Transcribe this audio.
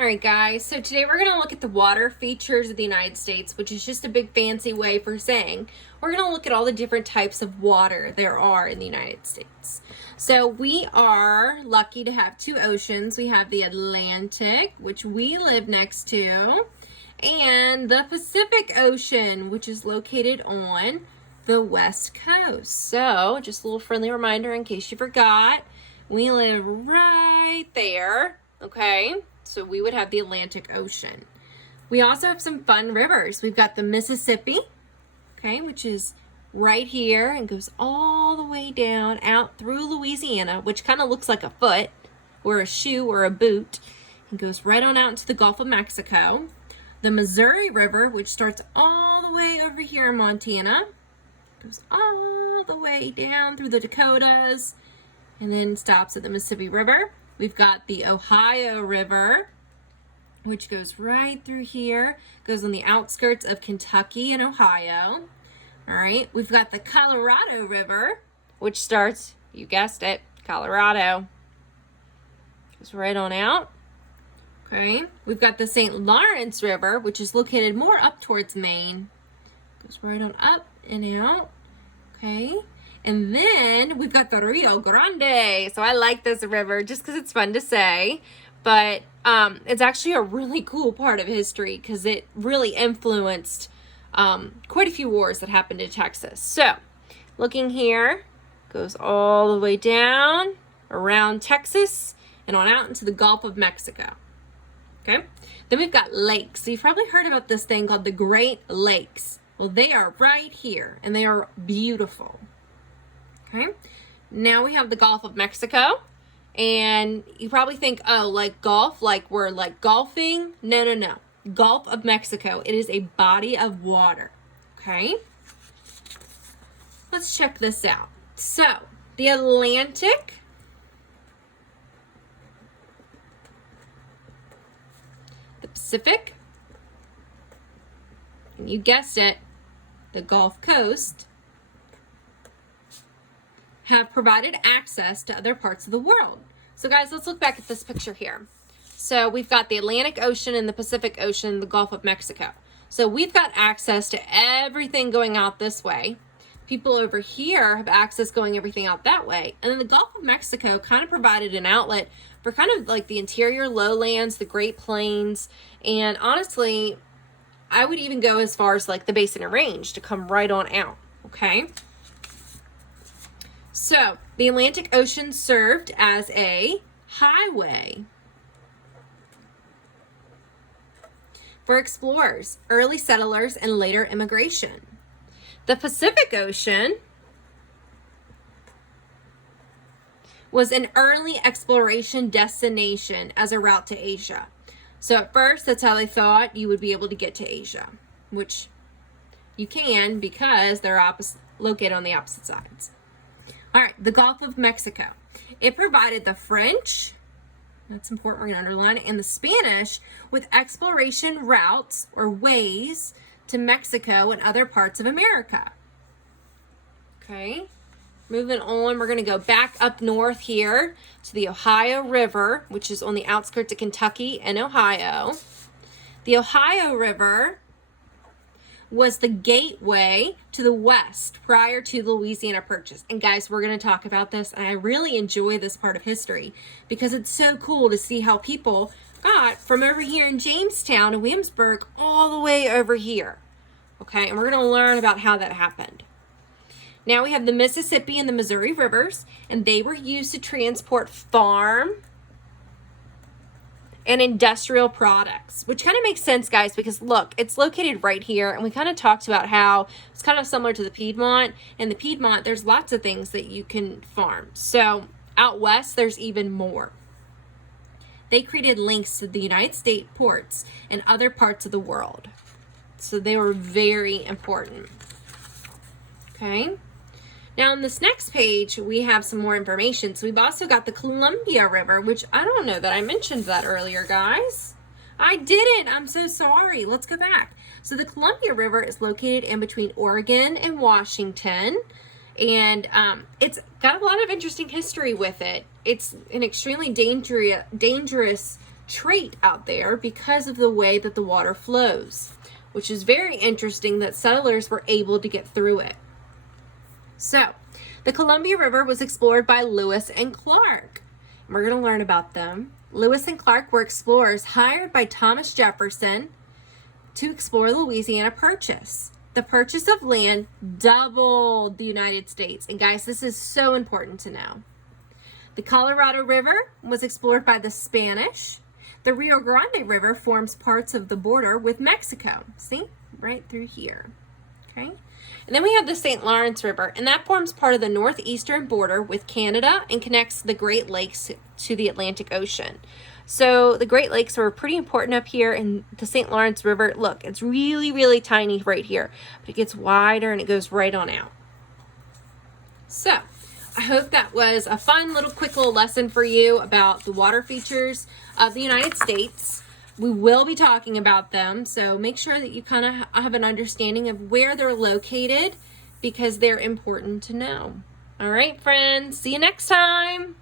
All right, guys, so today we're going to look at the water features of the United States, which is just a big fancy way for saying we're going to look at all the different types of water there are in the United States. So we are lucky to have two oceans. We have the Atlantic, which we live next to, and the Pacific Ocean, which is located on the West Coast. So just a little friendly reminder in case you forgot, we live right there, okay? So we would have the Atlantic Ocean. We also have some fun rivers. We've got the Mississippi, okay, which is right here and goes all the way down out through Louisiana, which kind of looks like a foot or a shoe or a boot, and goes right on out into the Gulf of Mexico. The Missouri River, which starts all the way over here in Montana, goes all the way down through the Dakotas, and then stops at the Mississippi River. We've got the Ohio River, which goes right through here, goes on the outskirts of Kentucky and Ohio. All right, we've got the Colorado River, which starts, you guessed it, Colorado. Goes right on out. Okay, we've got the St. Lawrence River, which is located more up towards Maine. Goes right on up and out. Okay. And then we've got the Rio Grande. So I like this river just because it's fun to say, but it's actually a really cool part of history because it really influenced quite a few wars that happened in Texas. So looking here, goes all the way down around Texas and on out into the Gulf of Mexico. Okay. Then we've got lakes. So you've probably heard about this thing called the Great Lakes. Well, they are right here and they are beautiful. Okay, now we have the Gulf of Mexico, and you probably think, oh, like golf, like we're like golfing. No. Gulf of Mexico, it is a body of water, okay? Let's check this out. So, the Atlantic, the Pacific, and you guessed it, the Gulf Coast, have provided access to other parts of the world. So guys, let's look back at this picture here. So we've got the Atlantic Ocean and the Pacific Ocean, the Gulf of Mexico. So we've got access to everything going out this way. People over here have access going everything out that way. And then the Gulf of Mexico kind of provided an outlet for kind of like the interior lowlands, the Great Plains, and honestly, I would even go as far as like the Basin Range to come right on out, okay? So, the Atlantic Ocean served as a highway for explorers, early settlers, and later immigration. The Pacific Ocean was an early exploration destination as a route to Asia. So at first, that's how they thought you would be able to get to Asia, which you can because they're located on the opposite sides. All right, the Gulf of Mexico. It provided the French, that's important, we're going to underline it, and the Spanish with exploration routes or ways to Mexico and other parts of America. Okay, moving on, we're going to go back up north here to the Ohio River, which is on the outskirts of Kentucky and Ohio. The Ohio River was the gateway to the West prior to the Louisiana Purchase. And guys, we're going to talk about this, and I really enjoy this part of history because it's so cool to see how people got from over here in Jamestown and Williamsburg all the way over here. Okay, and we're going to learn about how that happened. Now we have the Mississippi and the Missouri rivers, and they were used to transport farm and industrial products, which kind of makes sense, guys, because look, it's located right here, and we kind of talked about how it's kind of similar to the Piedmont. In the Piedmont, there's lots of things that you can farm. So out west, there's even more. They created links to the United States ports and other parts of the world. So they were very important. Okay. Now on this next page, we have some more information. So we've also got the Columbia River, which I don't know that I mentioned that earlier, guys. I didn't. I'm so sorry. Let's go back. So the Columbia River is located in between Oregon and Washington. And it's got a lot of interesting history with it. It's an extremely dangerous trait out there because of the way that the water flows, which is very interesting that settlers were able to get through it. So, the Columbia River was explored by Lewis and Clark. We're going to learn about them. Lewis and Clark were explorers hired by Thomas Jefferson to explore Louisiana Purchase. The purchase of land doubled the United States. And guys, this is so important to know. The Colorado River was explored by the Spanish. The Rio Grande River forms parts of the border with Mexico. See? Right through here. Okay? And then we have the St. Lawrence River, and that forms part of the northeastern border with Canada and connects the Great Lakes to the Atlantic Ocean. So the Great Lakes are pretty important up here, and the St. Lawrence River, look, it's really, really tiny right here, but it gets wider and it goes right on out. So I hope that was a fun little quick little lesson for you about the water features of the United States. We will be talking about them, so make sure that you kind of have an understanding of where they're located because they're important to know. All right, friends, see you next time.